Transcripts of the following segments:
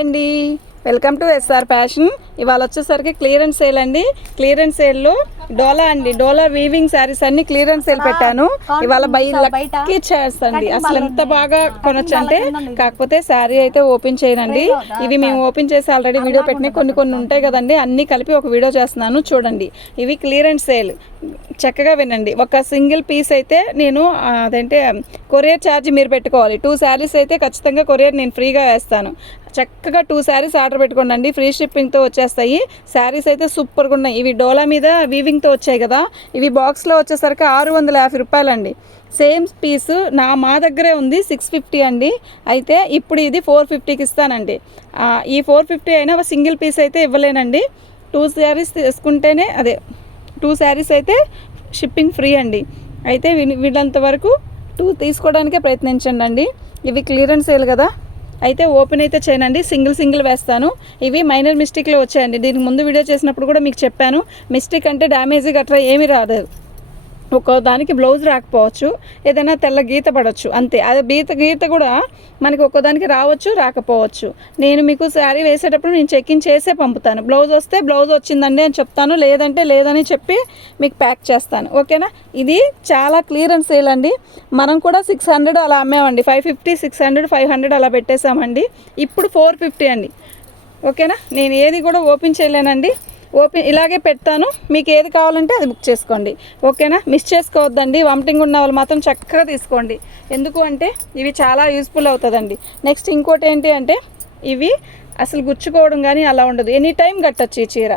అండి welcome to SR fashion. ఇవాళ వచ్చేసరికి క్లియరెన్స్ సేల్ అండి. క్లియరెన్స్ సేల్లో డోలా వీవింగ్ శారీస్ అన్ని క్లియరెన్స్ సేల్ పెట్టాను. ఇవాళ లక్కీ ఛాన్స్ అండి. అసలు ఎంత బాగా కొనొచ్చు అంటే, కాకపోతే శారీ అయితే ఓపెన్ చేయనండి. ఇవి మేము ఓపెన్ చేసి ఆల్రెడీ వీడియో పెట్టిన కొన్ని ఉంటాయి కదండి, అన్ని కలిపి ఒక వీడియో చేస్తున్నాను చూడండి. ఇవి క్లియరెన్స్ సేల్, చక్కగా వినండి. ఒక సింగిల్ పీస్ అయితే నేను అదంటే కొరియర్ ఛార్జ్ మీరు పెట్టుకోవాలి. 2 శారీస్ అయితే ఖచ్చితంగా కొరియర్ నేను ఫ్రీగా వేస్తాను. చక్కగా 2 శారీస్ ఆర్డర్ పెట్టుకోండి, ఫ్రీ షిప్పింగ్తో వచ్చేస్తాయి. శారీస్ అయితే సూపర్గా ఉన్నాయి. ఇవి డోలా మీద వీవింగ్తో వచ్చాయి కదా. ఇవి బాక్స్లో వచ్చేసరికి 650 రూపాయలండి. సేమ్ పీసు మా దగ్గరే ఉంది 650 అండి. అయితే ఇప్పుడు ఇది 450కి ఇస్తానండి. ఈ 450 అయినా సింగిల్ పీస్ అయితే ఇవ్వలేనండి. 2 శారీస్ తీసుకుంటేనే 2 శారీస్ అయితే షిప్పింగ్ ఫ్రీ అండి. అయితే వీళ్ళంత వరకు 2 తీసుకోవడానికే ప్రయత్నించండి. ఇవి క్లియరెన్స్ సేల్ కదా, అయితే ఓపెన్ అయితే చేయనండి, సింగిల్ వేస్తాను. ఇవి మైనర్ మిస్టేక్లో వచ్చాయండి. దీనికి ముందు వీడియో చేసినప్పుడు కూడా మీకు చెప్పాను, మిస్టేక్ అంటే డ్యామేజ్ గట్రా ఏమీ రాదు. ఒక్కో దానికి బ్లౌజ్ రాకపోవచ్చు, ఏదైనా తెల్ల గీత పడవచ్చు, అంతే. అదే గీత కూడా మనకి ఒక్కోదానికి రావచ్చు రాకపోవచ్చు. నేను మీకు శారీ వేసేటప్పుడు నేను చెక్కింగ్ చేసే పంపుతాను. బ్లౌజ్ వస్తే బ్లౌజ్ వచ్చిందండి అని చెప్తాను, లేదంటే లేదని చెప్పి మీకు ప్యాక్ చేస్తాను. ఓకేనా. ఇది చాలా క్లియరెన్స్ సేల్ అండి. మనం కూడా 600 అలా అమ్మామండి. 550, 600, 500 అలా పెట్టేశామండి. ఇప్పుడు 450 అండి. ఓకేనా. నేను ఏది కూడా ఓపెన్ చేయలేనండి, ఇలాగే పెడతాను. మీకు ఏది కావాలంటే అది బుక్ చేసుకోండి. ఓకేనా. మిస్ చేసుకోవద్దండి. వామిటింగ్ ఉన్న వాళ్ళు మాత్రం చక్కగా తీసుకోండి. ఎందుకు అంటే ఇవి చాలా యూస్ఫుల్ అవుతుందండి. నెక్స్ట్ ఇంకోటి ఏంటి అంటే, ఇవి అసలు గుచ్చుకోవడం కానీ అలా ఉండదు, ఎనీ టైం కట్టచ్చు. ఈ చీర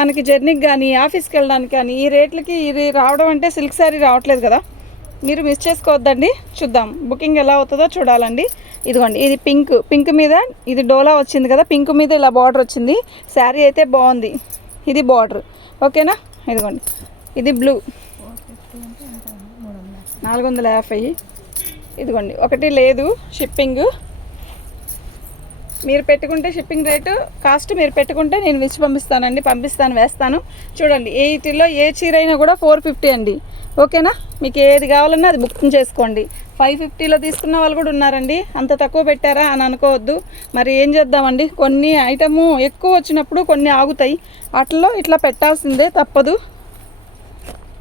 మనకి జర్నీకి కానీ ఆఫీస్కి వెళ్ళడానికి కానీ, ఈ రేట్లకి ఇది రావడం అంటే సిల్క్ శారీ రావట్లేదు కదా, మీరు మిస్ చేసుకోవద్దండి. చూద్దాం బుకింగ్ ఎలా అవుతుందో చూడాలండి. ఇదిగోండి, ఇది పింక్ మీద ఇది డోలా వచ్చింది కదా, పింక్ మీద ఇలా బార్డర్ వచ్చింది. శారీ అయితే బాగుంది. ఇది బార్డర్. ఓకేనా. ఇదిగోండి, ఇది బ్లూ 450. ఇదిగోండి, ఒకటి లేదు షిప్పింగ్. మీరు పెట్టుకుంటే షిప్పింగ్ రేటు కాస్ట్ మీరు పెట్టుకుంటే నేను పిలిచి పంపిస్తాను, వేస్తాను. చూడండి, వీటిలో ఏ చీర అయినా కూడా 450 అండి. ఓకేనా. మీకు ఏది కావాలన్నా అది బుకింగ్ చేసుకోండి. 550లో తీసుకున్న వాళ్ళు కూడా ఉన్నారండి. అంత తక్కువ పెట్టారా అని అనుకోవద్దు. మరి ఏం చేద్దామండి, కొన్ని ఐటము ఎక్కువ వచ్చినప్పుడు కొన్ని ఆగుతాయి, వాటిల్లో ఇట్లా పెట్టాల్సిందే, తప్పదు.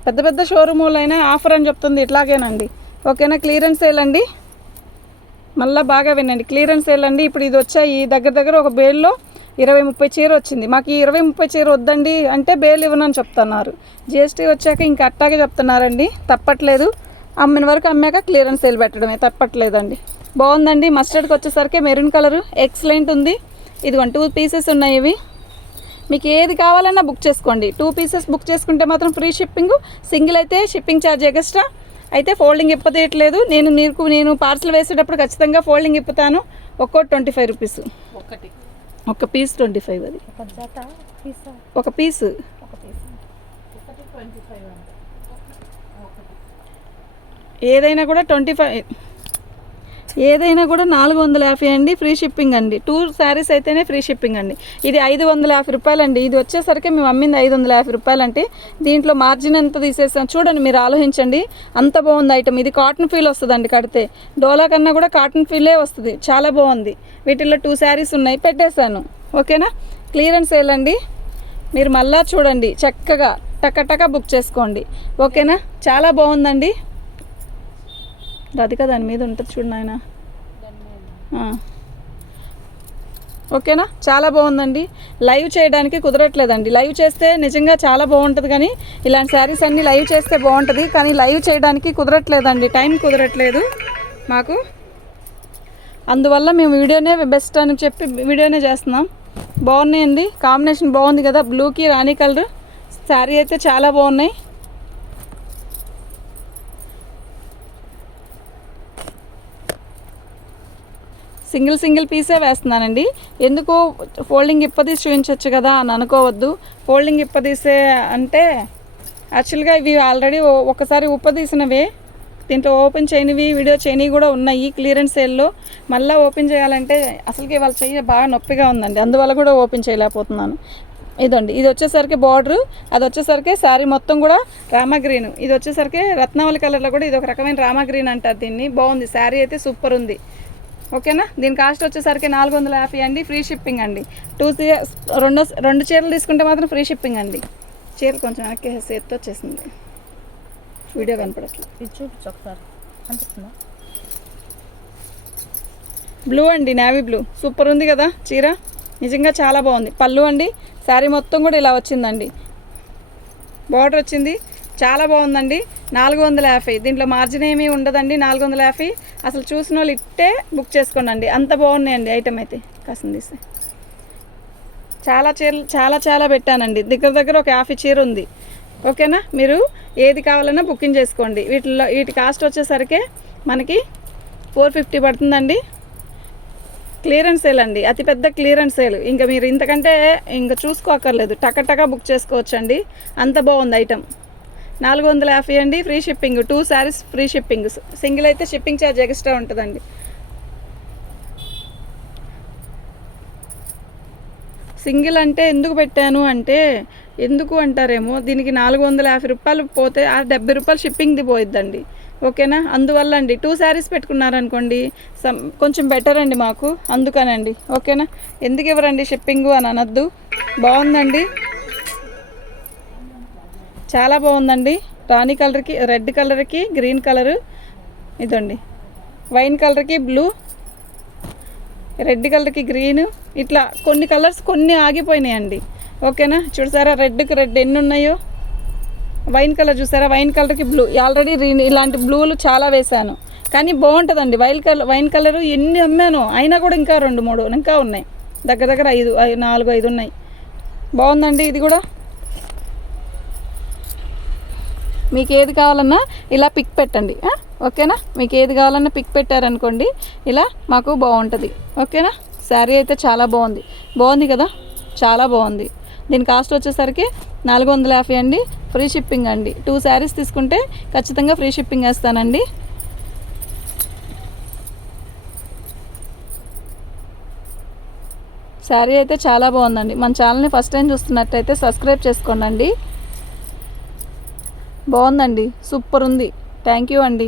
పెద్ద షోరూములైనా ఆఫర్ అని చెప్తుంది ఇట్లాగేనండి. ఓకేనా. క్లియరెన్స్ సేల్ అండి. మళ్ళీ బాగా వినండి, క్లియరెన్స్ సేల్ అండి. ఇప్పుడు ఇది వచ్చాయి దగ్గర ఒక బేల్లో 20-30 చీర వచ్చింది. మాకు ఈ 20-30 చీర వద్దండి అంటే బేల్ ఇవ్వనని చెప్తున్నారు. జిఎస్టీ వచ్చాక ఇంకా అట్టాగే చెప్తున్నారండి. తప్పట్లేదు, అమ్మిన వరకు అమ్మాక క్లియరెన్స్ సేల్ పెట్టడమే, తప్పట్లేదండి. బాగుందండి. మస్టర్డ్కి వచ్చేసరికి మెరూన్ కలరు ఎక్సలెంట్ ఉంది. ఇదిగోండి 2 పీసెస్ ఉన్నాయి. ఇవి మీకు ఏది కావాలన్నా బుక్ చేసుకోండి. 2 పీసెస్ బుక్ చేసుకుంటే మాత్రం ఫ్రీ షిప్పింగ్, సింగిల్ అయితే షిప్పింగ్ ఛార్జ్ ఎక్స్ట్రా. అయితే ఫోల్డింగ్ ఇప్పదేయట్లేదు. నేను పార్సల్ వేసేటప్పుడు ఖచ్చితంగా ఫోల్డింగ్ ఇప్పుతాను. ఒక్కోటి 25 రూపీస్, ఒక పీస్ 25. అది ఒక పీసు ఏదైనా కూడా 25, ఏదైనా కూడా 450 అండి. ఫ్రీ షిప్పింగ్ అండి. 2 శారీస్ అయితేనే ఫ్రీ షిప్పింగ్ అండి. ఇది 550 రూపాయలండి. ఇది వచ్చేసరికి మేము అమ్మింది 550 రూపాయలంటే దీంట్లో మార్జిన్ ఎంత తీసేసాం చూడండి, మీరు ఆలోచించండి. అంత బాగుంది ఐటమ్. ఇది కాటన్ ఫీల్ వస్తుందండి కడితే. డోలా కన్నా కూడా కాటన్ ఫీలే వస్తుంది, చాలా బాగుంది. వీటిల్లో 2 శారీస్ ఉన్నాయి, పెట్టేశాను. ఓకేనా. క్లియరెన్స్ సేల్ అండి. మీరు మళ్ళా చూడండి, చక్కగా టక బుక్ చేసుకోండి. ఓకేనా. చాలా బాగుందండి. రాధిక దాని మీద ఉంటుంది చూడు నాయన. ఓకేనా. చాలా బాగుందండి. లైవ్ చేయడానికి కుదరట్లేదండి. లైవ్ చేస్తే నిజంగా చాలా బాగుంటుంది, కానీ ఇలాంటి శారీస్ అన్నీ లైవ్ చేస్తే బాగుంటుంది, కానీ లైవ్ చేయడానికి కుదరట్లేదండి, టైం కుదరట్లేదు మాకు. అందువల్ల మేము వీడియోనే బెస్ట్ అని చెప్పి వీడియోనే చేస్తున్నాం. బాగున్నాయండి, కాంబినేషన్ బాగుంది కదా, బ్లూకి రాణి కలర్. శారీ అయితే చాలా బాగున్నాయి. సింగిల్ పీసే వేస్తున్నానండి. ఎందుకు ఫోల్డింగ్ ఇప్పదీసి చూపించవచ్చు కదా అని అనుకోవద్దు. ఫోల్డింగ్ ఇప్పదీసే అంటే యాక్చువల్గా ఇవి ఆల్రెడీ ఒకసారి ఉప్పదీసినవే, దీంట్లో ఓపెన్ చేయనివి వీడియో చేయనివి కూడా ఉన్నాయి క్లియరెన్స్ సేల్లో. మళ్ళీ ఓపెన్ చేయాలంటే అసలుకి వాళ్ళ చెయ్యి బాగా నొప్పిగా ఉందండి, అందువల్ల కూడా ఓపెన్ చేయలేకపోతున్నాను. ఇదండి, ఇది వచ్చేసరికి బార్డరు, అది వచ్చేసరికి శారీ మొత్తం కూడా రామా గ్రీన్. ఇది వచ్చేసరికి రత్నావళి కలర్లో కూడా ఇది ఒక రకమైన రామా గ్రీన్ అంటారు దీన్ని. బాగుంది, శారీ అయితే సూపర్ ఉంది. ఓకేనా. దీని కాస్ట్ వచ్చేసరికి 450 అండి, ఫ్రీ షిప్పింగ్ అండి. రెండు చీరలు తీసుకుంటే మాత్రం ఫ్రీ షిప్పింగ్ అండి. చీరలు కొంచెం వెనక్కి ఎత్తు వచ్చేసింది, వీడియో కనపడట్లేదు. ఇది చూపించు ఒకసారి, అనిపిస్తుందా? బ్లూ అండి, నేవీ బ్లూ, సూపర్ ఉంది కదా చీర, నిజంగా చాలా బాగుంది. పళ్ళు అండి, శారీ మొత్తం కూడా ఇలా వచ్చిందండి, బార్డర్ వచ్చింది, చాలా బాగుందండి. 450, దీంట్లో మార్జిన్ ఏమీ ఉండదండి. 450 అసలు చూసిన వాళ్ళు ఇట్టే బుక్ చేసుకోండి, అంత బాగున్నాయండి ఐటమ్ అయితే. కాసం తీస్తే చాలా చీరలు చాలా పెట్టానండి, దగ్గర ఒక 50 చీర ఉంది. ఓకేనా, మీరు ఏది కావాలన్నా బుకింగ్ చేసుకోండి. వీటి కాస్ట్ వచ్చేసరికి మనకి 450 పడుతుందండి. క్లియరెన్స్ సేల్ అండి, అతిపెద్ద క్లియరెన్స్ సేల్. ఇంకా మీరు ఇంతకంటే ఇంకా చూసుకోక్కర్లేదు, టకా బుక్ చేసుకోవచ్చండి, అంత బాగుంది ఐటమ్. 450 అండి, free shipping. 2 saris free shipping, single అయితే షిప్పింగ్ ఛార్జ్ ఎక్స్ట్రా ఉంటుందండి. సింగిల్ అంటే ఎందుకు పెట్టాను అంటే, ఎందుకు అంటారేమో, దీనికి 450 రూపాయలు పోతే ఆ 70 రూపాయలు షిప్పింగ్ది పోయిద్దండి. ఓకేనా, అందువల్ల అండి 2 శారీస్ పెట్టుకున్నారనుకోండి కొంచెం బెటర్ అండి మాకు, అందుకనండి. ఓకేనా, ఎందుకు ఇవ్వరండి షిప్పింగు అని అనొద్దు. బాగుందండి, చాలా బాగుందండి. రాణి కలర్కి, రెడ్ కలర్కి గ్రీన్ కలరు, ఇదండి వైన్ కలర్కి బ్లూ, రెడ్ కలర్కి గ్రీన్, ఇట్లా కొన్ని కలర్స్ కొన్ని ఆగిపోయినాయండి. ఓకేనా, చూసారా రెడ్కి రెడ్ ఎన్ని ఉన్నాయో. వైన్ కలర్ చూసారా, వైన్ కలర్కి బ్లూ, ఆల్రెడీ ఇలాంటి బ్లూలు చాలా వేశాను, కానీ బాగుంటుందండి. వైన్ కలరు ఎన్ని అమ్మాను, అయినా కూడా ఇంకా 2-3 ఇంకా ఉన్నాయి, దగ్గర 4-5 ఉన్నాయి. బాగుందండి ఇది కూడా. మీకు ఏది కావాలన్నా ఇలా పిక్ పెట్టండి. ఓకేనా, మీకు ఏది కావాలన్నా పిక్ పెట్టారనుకోండి, ఇలా మాకు బాగుంటుంది. ఓకేనా, శారీ అయితే చాలా బాగుంది కదా, చాలా బాగుంది. దీని కాస్ట్ వచ్చేసరికి 450 అండి, ఫ్రీ షిప్పింగ్ అండి. 2 శారీస్ తీసుకుంటే ఖచ్చితంగా ఫ్రీ షిప్పింగ్ వేస్తానండి. శారీ అయితే చాలా బాగుందండి. మన ఛానల్ని ఫస్ట్ టైం చూస్తున్నట్టయితే సబ్స్క్రైబ్ చేసుకోండి. బాగుందండి, సూపర్ ఉంది. థ్యాంక్ యూ అండి.